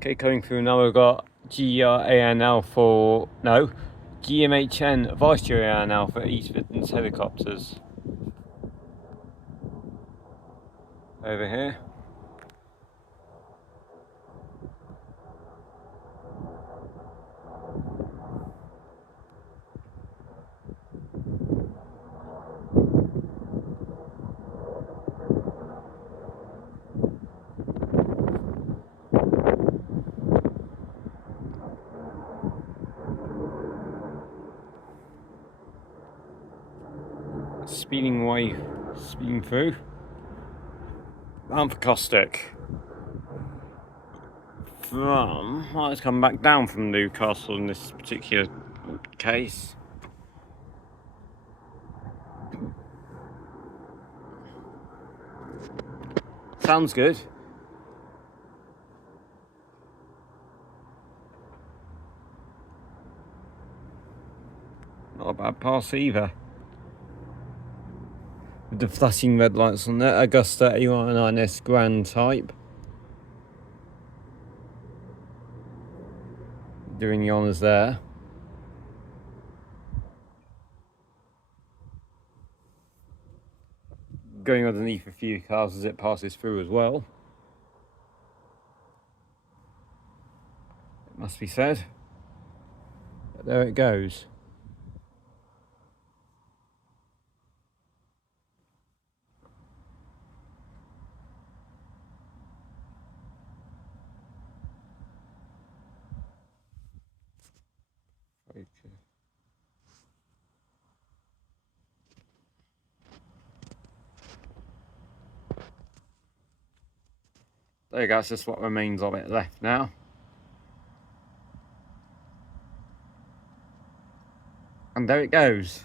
Okay, coming through now, we've got GRANL for, no, G-EMHN Vice GRANL for East Midlands Helicopters. Over here. Speeding away, speeding through. Round for Costock. Let's come back down from Newcastle in this particular case. Sounds good. Not a bad pass either. With the flashing red lights on there, Agusta A109S Grand type. Doing the honours there. Going underneath a few cars as it passes through as well. It must be said. But there it goes. There you go, that's just what remains of it left now. And there it goes.